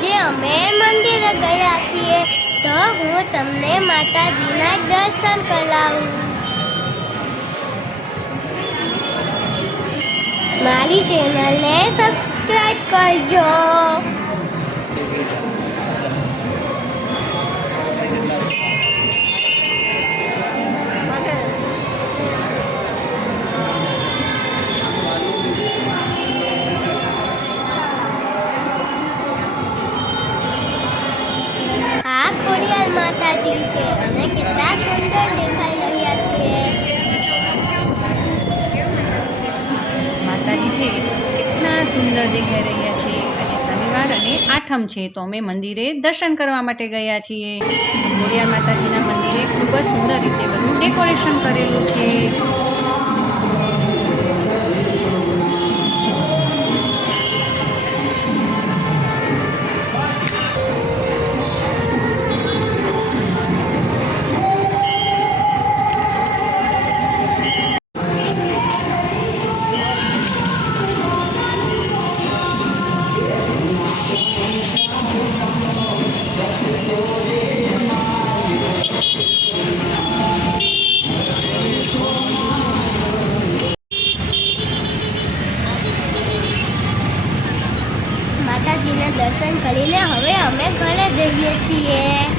આજે અમે મંદિરે ગયા છીએ તો હું તમને માતાજીના દર્શન કરાવું। મારી ચેનલને સબસ્ક્રાઇબ કરજો। આ ખોડિયાર માતાજી છે અને કેટલા સુંદર દેખાઈ રહ્યા છે। માતાજી છે કેટલા સુંદર દેખાઈ રહ્યા છે। આજે શનિવાર અને આઠમ છે તો અમે મંદિરે દર્શન કરવા માટે ગયા છીએ। ખોડિયાર માતાજીના મંદિરે ખૂબ જ સુંદર રીતે બધું ડેકોરેશન કરેલું છે। માતાજીના દર્શન કરીને હવે અમે ઘરે જઈએ છીએ।